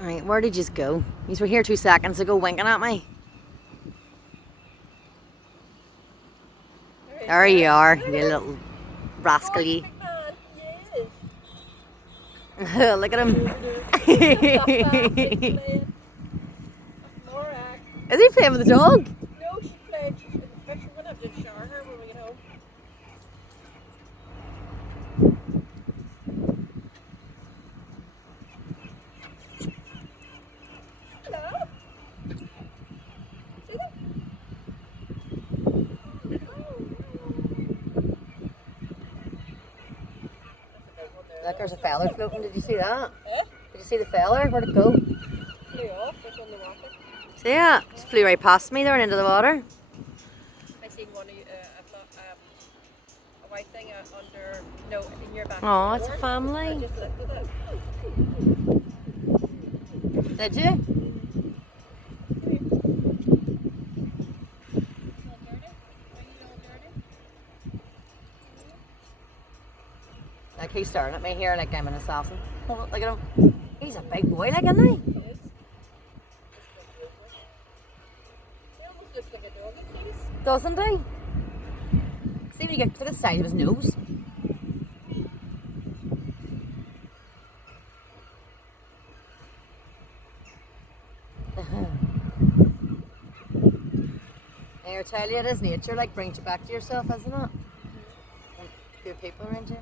Right, where did you go? You were here 2 seconds ago winking at me. There you are, you little rascal you. Look at him. Is he playing with the dog? No, she's playing. She's in the fish. We're going to have to shower her when we get home. Hello? See them? Look, there's a feather floating. Did you see that? Eh? Did you see the feather? Where'd it go? Flew off. It's on the water. See that? Just flew right past me there and into the water. I seen one of you, a white thing under, no, in your back. Oh, it's a family. Just lifted it. Did you? Like he's staring at me here like I'm an assassin. Look at him. He's a big boy, like, isn't he? He almost looks like a doggy piece. Doesn't he? See when you get to the side of his nose. I tell you, it is nature, like, brings you back to yourself, isn't it? Good people around you.